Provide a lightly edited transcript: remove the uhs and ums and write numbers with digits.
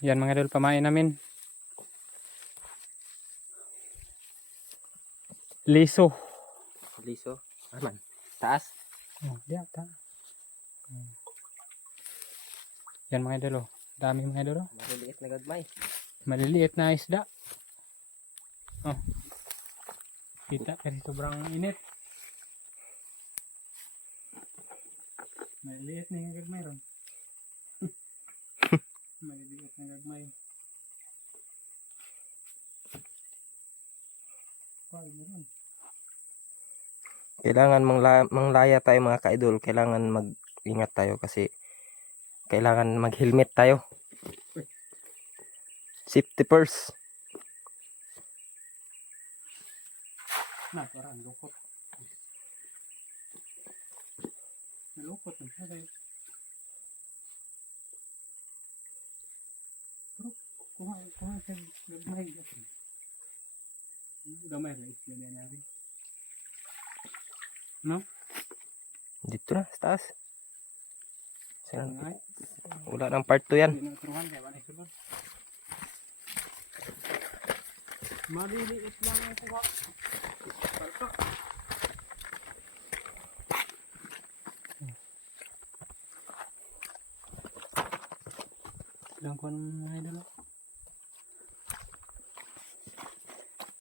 Yan mga idol, pamain namin. Liso. Liso. Aman. Taas. Oh, diyan ta. Yan mga idol, oh. Dami mga idol, oh. Maliliit na gagmay. Maliliit na isda. Oh. Kita kasi sobrang init. Maliliit na yung gagmay ron. Maliliit na gagmay. Kuha mo ron. Kailangan manglaya tayo mga ka-idol. Kailangan mag-ingat tayo kasi kailangan mag-helmet tayo. Safety first. Na, parang lukot. Nalukot na siya guys. Pero kuha siya gagmay. Gamay na isla na natin. No? Dito na, sa taas. Ngay. Wala ng part 2 yan. Hindi na turuhan kaya wala isulan. Maliliit lang ang kuha. Palpa. Ilang kuha ng mga idol.